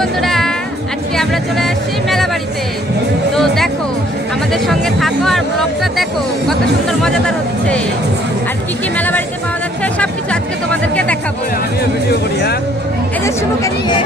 বন্ধুরা, আজকে আমরা চলে আসছি মেলা বাড়িতে। তো দেখো, আমাদের সঙ্গে থাকো আর ব্লগটা দেখো, কত সুন্দর মজাদার হচ্ছে। আর কি কি মেলা বাড়িতে পাওয়া যাচ্ছে সবকিছু আজকে তোমাদেরকে দেখাবো। এই যে শুনুকে নিয়ে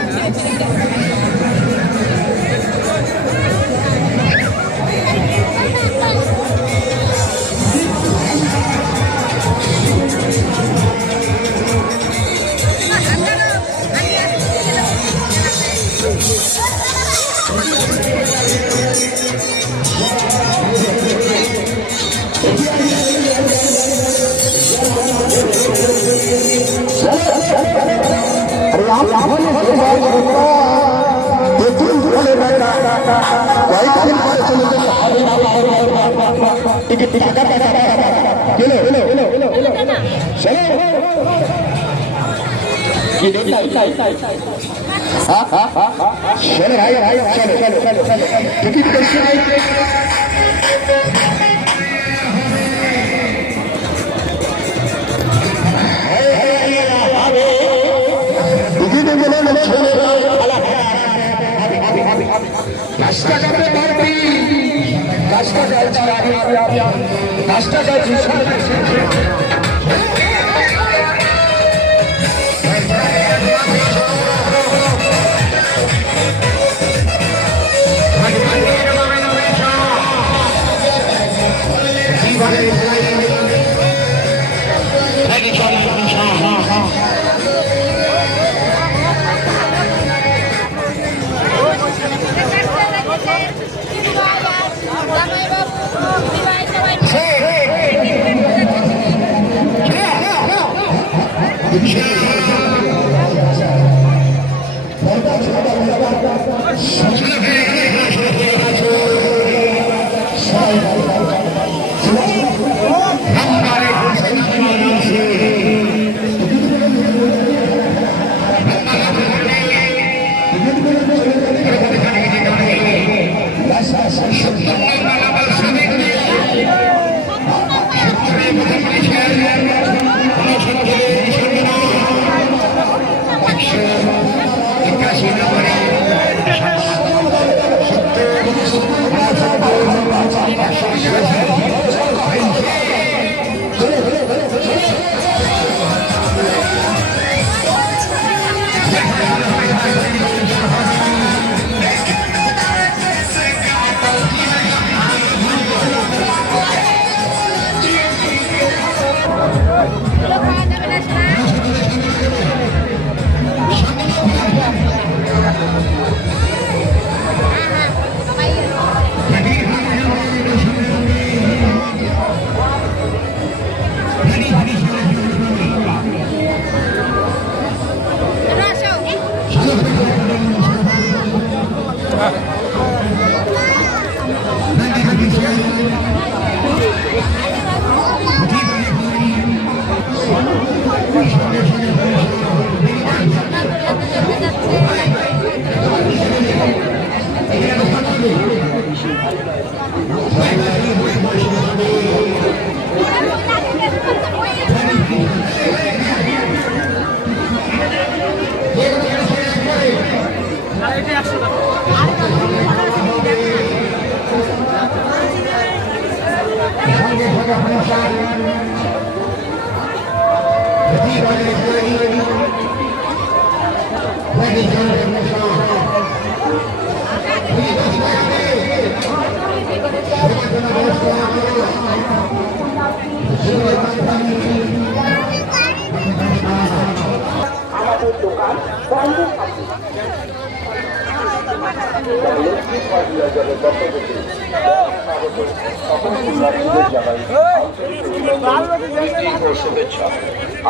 আমাদের দোকান বন্ধ থাকে।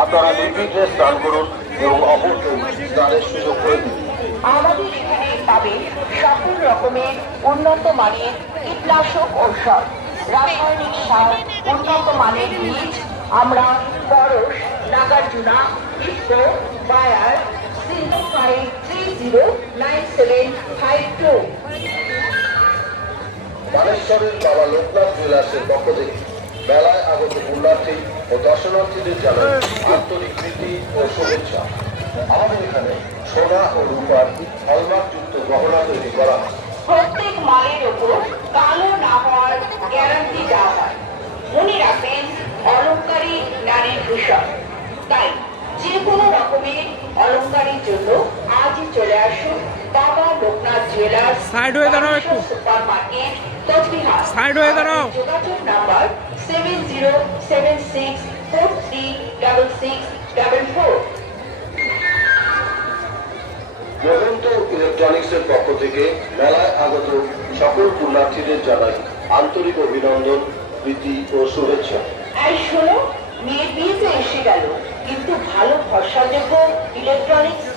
আপনারা নির্বিঘ্নে স্নান করুন এবং অবশ্যই স্নানের সুযোগ করে দিন। আমাদের সেখানে পাবেন সকল রকমের উন্নত মানের কীটনাশক ঔষধ, রাসায়নিক সার, উন্নত মানের বীজ। আমরা পরশ, নাগার্জুনা, ইফকো, বায়ার 05309752 মানেশ্বরের বাবা লোকনাথ জুয়েলার্সের পক্ষ থেকে মেলায় আগত পুণ্যার্থী ও দর্শনার্থীদের জানাই আন্তরিক প্রীতি ও শুভেচ্ছা। আমাদের এখানে সোনা ও রূপার হলমার্কযুক্ত গহনা তৈরি করা হয়। প্রত্যেক মালের ওপর কালো না হওয়ার গ্যারান্টি দেওয়া হয়। মনে রাখবেন, অলংকারী নারীর ভূষণ। তাই যে কোনো রকমের অলংকারের জন্য আজই চলে আসুন বাবা লোকনাথ জুয়েলার্স, সাইড হয়ে দাঁড়াও একটু। Super market, Cooch Behar. সাইড হয়ে দাঁড়াও। যোগাযোগ নাম্বার 7076436644। মহন্ত ইলেকট্রনিক্সের পক্ষ থেকে মেলায় আগত সকল পুণ্যার্থীদের জানাই আন্তরিক অভিনন্দন, প্রীতি ও শুভেচ্ছা। এই শোনো, মেয়ের বিয়ে তো এসে গেল, কিন্তু ভালো ভরসাযোগ্য ইলেকট্রনিক্স